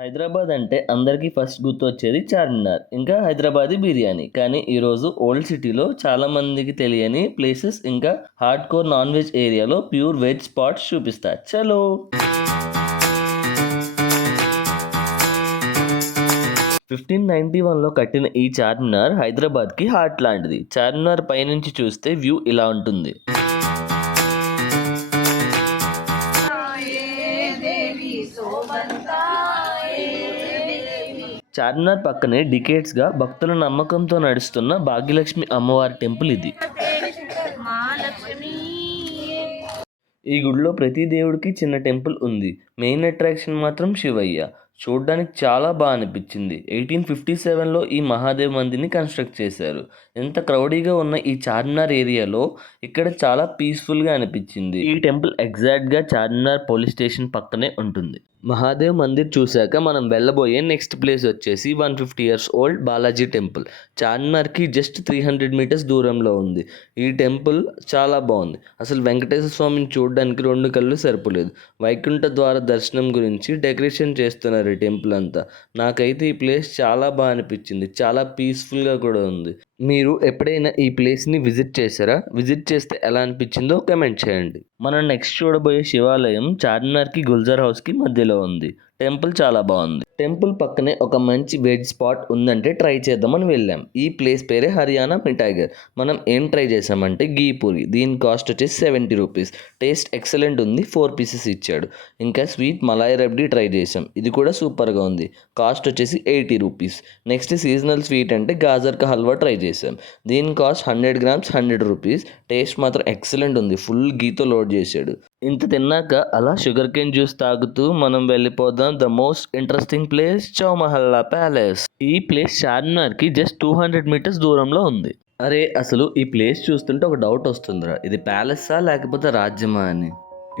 హైదరాబాద్ అంటే అందరికీ ఫస్ట్ గుర్తొచ్చేది చార్మినార్, ఇంకా హైదరాబాదీ బిర్యానీ. కానీ ఈరోజు ఓల్డ్ సిటీలో చాలా మందికి తెలియని ప్లేసెస్, ఇంకా హార్డ్ కోర్ నాన్ వెజ్ ఏరియాలో ప్యూర్ వెజ్ స్పాట్స్ చూపిస్తా. చలో! 1591లో కట్టిన ఈ చార్మినార్ హైదరాబాద్కి హార్ట్ లాంటిది. చార్మినార్ పైనుంచి చూస్తే వ్యూ ఇలా ఉంటుంది. చార్మినార్ పక్కనే డికేట్స్గా భక్తుల నమ్మకంతో నడుస్తున్న భాగ్యలక్ష్మి అమ్మవారి టెంపుల్ ఇది. ఈ గుడిలో ప్రతి దేవుడికి చిన్న టెంపుల్ ఉంది. మెయిన్ అట్రాక్షన్ మాత్రం శివయ్య. చూడ్డానికి చాలా బాగా అనిపించింది. 1857లో ఈ మహాదేవ్ మందిర్ని కన్స్ట్రక్ట్ చేశారు. ఎంత క్రౌడీగా ఉన్న ఈ చార్మినార్ ఏరియాలో ఇక్కడ చాలా పీస్ఫుల్గా అనిపించింది. ఈ టెంపుల్ ఎగ్జాక్ట్గా చార్మినార్ పోలీస్ స్టేషన్ పక్కనే ఉంటుంది. మహాదేవ్ మందిర్ చూశాక మనం వెళ్ళబోయే నెక్స్ట్ ప్లేస్ వచ్చేసి 150 years ఓల్డ్ బాలాజీ టెంపుల్. చార్మినార్కి జస్ట్ 300 meters దూరంలో ఉంది. ఈ టెంపుల్ చాలా బాగుంది. అసలు వెంకటేశ్వర స్వామిని చూడడానికి 2 కళ్ళు సరిపోలేదు. వైకుంఠ ద్వార దర్శనం గురించి డెకరేషన్ చేస్తున్నారు ఈ టెంపుల్ అంతా. నాకైతే ఈ ప్లేస్ చాలా బాగా అనిపించింది. చాలా పీస్ఫుల్గా కూడా ఉంది. మీరు ఎప్పుడైనా ఈ ప్లేస్ని విజిట్ చేశారా? విజిట్ చేస్తే ఎలా అనిపించిందో కమెంట్ చేయండి. మనం నెక్స్ట్ చూడబోయే శివాలయం చార్మినార్కి గుల్జర్ హౌస్కి మధ్యలో ఉంది. టెంపుల్ చాలా బాగుంది. టెంపుల్ పక్కనే ఒక మంచి వెజ్ స్పాట్ ఉందంటే ట్రై చేద్దామని వెళ్ళాం. ఈ ప్లేస్ పేరే హర్యానా మిఠాయిగర్. మనం ఏం ట్రై చేసామంటే గీ పూరి. దీని కాస్ట్ వచ్చేసి 70 rupees. టేస్ట్ ఎక్సలెంట్ ఉంది. 4 pieces ఇచ్చాడు. ఇంకా స్వీట్ మలాయ్ రబ్డీ ట్రై చేసాం. ఇది కూడా సూపర్గా ఉంది. కాస్ట్ వచ్చేసి 80 rupees. నెక్స్ట్ సీజనల్ స్వీట్ అంటే గాజర్ కా హల్వా ట్రై చేసాం. దీని కాస్ట్ 100 grams 100 rupees. టేస్ట్ మాత్రం ఎక్సలెంట్ ఉంది. ఫుల్ గీతో లోడ్ చేశాడు. ఇంత తిన్నాక అలా షుగర్ కేన్ జ్యూస్ తాగుతూ మనం వెళ్ళిపోదాం the most interesting place, Chowmahalla palace. ఈ ప్లేస్ చార్మినార్కి జస్ట్ 200 meters దూరంలో ఉంది. అరే, అసలు ఈ ప్లేస్ చూస్తుంటే ఒక డౌట్ వస్తుందిరా, ఇది ప్యాలెస్సా లేకపోతే రాజ్యమా అని.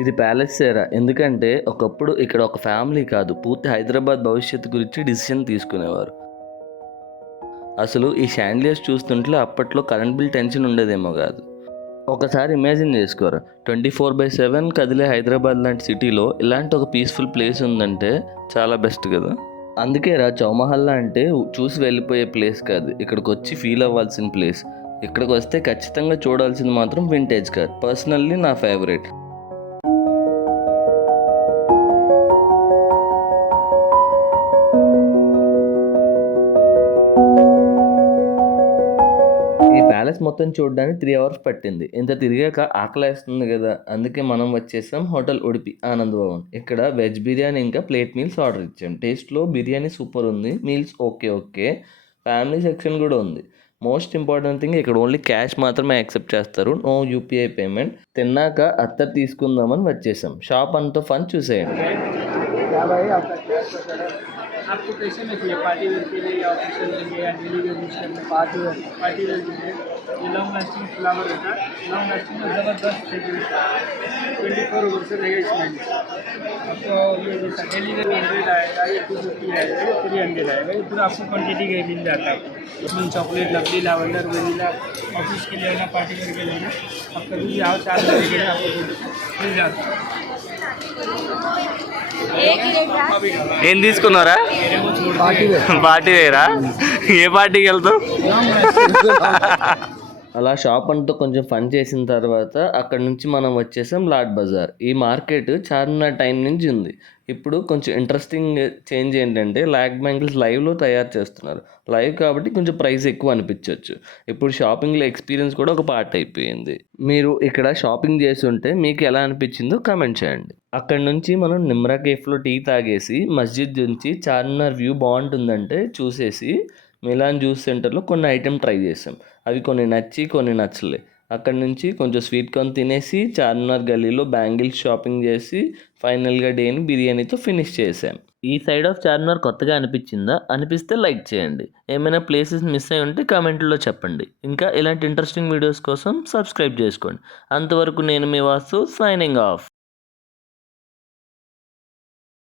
ఇది ప్యాలెస్సేరా. ఎందుకంటే ఒకప్పుడు ఇక్కడ ఒక ఫ్యామిలీ కాదు, పూర్తి హైదరాబాద్ భవిష్యత్తు గురించి డిసిషన్ తీసుకునేవారు. అసలు ఈ షాండ్లియర్స్ చూస్తుంటే అప్పట్లో కరెంట్ బిల్ టెన్షన్ ఉండేదేమో కాదు. ఒకసారి ఇమాజిన్ చేసుకోరా, 24/7 కదిలే హైదరాబాద్ లాంటి సిటీలో ఇలాంటి ఒక పీస్ఫుల్ ప్లేస్ ఉందంటే చాలా బెస్ట్ కదా. అందుకే చౌమహల్లా అంటే చూసి వెళ్ళిపోయే ప్లేస్ కాదు, ఇక్కడికి వచ్చి ఫీల్ అవ్వాల్సిన ప్లేస్. ఇక్కడికి వస్తే ఖచ్చితంగా చూడాల్సింది మాత్రం వింటేజ్ కార్. పర్సనల్లీ నా ఫేవరెట్. ప్యాలెస్ మొత్తం చూడడానికి 3 hours పట్టింది. ఇంత తిరిగాక ఆకలేస్తుంది కదా, అందుకే మనం వచ్చేసాం హోటల్ ఉడిపి ఆనంద్ భవన్. ఇక్కడ వెజ్ బిర్యానీ ఇంకా ప్లేట్ మీల్స్ ఆర్డర్ ఇచ్చాం. టేస్ట్లో బిర్యానీ సూపర్ ఉంది. Meals okay. ఫ్యామిలీ సెక్షన్ కూడా ఉంది. మోస్ట్ ఇంపార్టెంట్ థింగ్, ఇక్కడ ఓన్లీ క్యాష్ మాత్రమే యాక్సెప్ట్ చేస్తారు. No UPI payment. తిన్నాక అత్తర్ తీసుకుందామని వచ్చేసాం. షాప్ అంతా ఫన్ చూసేయండి. आपको कैसे में चाहिए, पार्टी वेयर के लिए या ऑफिशियल लेंगे या डेली वेयर यूज करने पार्टी वेयर के लिए ये लॉन्ग लास्टिंग फ्लावर रहता है. लॉन्ग लास्टिंग में ज़बरदस्त है. 24 ओवर से रहेगा इसमें. आपको ये जैसा डेली वेयर 100 आएगा, ये 250 आएगा, ये 300 आएगा. ये पूरा आपको क्वान्टिटी का मिल जाता है. उसमें chocolate, lovely, lavender, vanilla, office के लिए लेना, पार्टी वेयर के लिए लेना, आप कभी भी आओ 4 बजे के लिए आपको मिल जाता है. ఏం తీసుకున్నారా? పార్టీ వేరా? ఏ పార్టీకి వెళ్తావు? అలా షాప్ అంతా కొంచెం ఫన్ చేసిన తర్వాత అక్కడ నుంచి మనం వచ్చేసాం లాడ్ బజార్. ఈ మార్కెట్ చార్మినార్ టైం నుంచి ఉంది. ఇప్పుడు కొంచెం ఇంట్రెస్టింగ్ చేంజ్ ఏంటంటే లాక్ బ్యాంగిల్స్ లైవ్లో తయారు చేస్తున్నారు. లైవ్ కాబట్టి కొంచెం ప్రైస్ ఎక్కువ అనిపించవచ్చు. ఇప్పుడు షాపింగ్లో ఎక్స్పీరియన్స్ కూడా ఒక పార్ట్ అయిపోయింది. మీరు ఇక్కడ షాపింగ్ చేసి ఉంటే మీకు ఎలా అనిపించిందో కామెంట్ చేయండి. అక్కడ నుంచి మనం నిమ్రా కేఫ్లో టీ తాగేసి మస్జిద్ నుంచి చార్మినార్ వ్యూ బాగుంటుందంటే చూసేసి మిలాన్ జ్యూస్ సెంటర్లో కొన్ని ఐటెం ట్రై చేసాం. అవి కొన్ని నచ్చి కొన్ని నచ్చలే. అక్కడ నుంచి కొంచెం స్వీట్ కార్న్ తినేసి చార్మినార్ గల్లీలో బ్యాంగిల్స్ షాపింగ్ చేసి ఫైనల్గా డేని బిర్యానీతో ఫినిష్ చేసాం. ఈ సైడ్ ఆఫ్ చార్మినార్ కొత్తగా అనిపించిందా? అనిపిస్తే లైక్ చేయండి. ఏమైనా ప్లేసెస్ మిస్ అయి ఉంటే కామెంట్లో చెప్పండి. ఇంకా ఇలాంటి ఇంట్రెస్టింగ్ వీడియోస్ కోసం సబ్స్క్రైబ్ చేసుకోండి. అంతవరకు నేను మీ వాసు, సైనింగ్ ఆఫ్.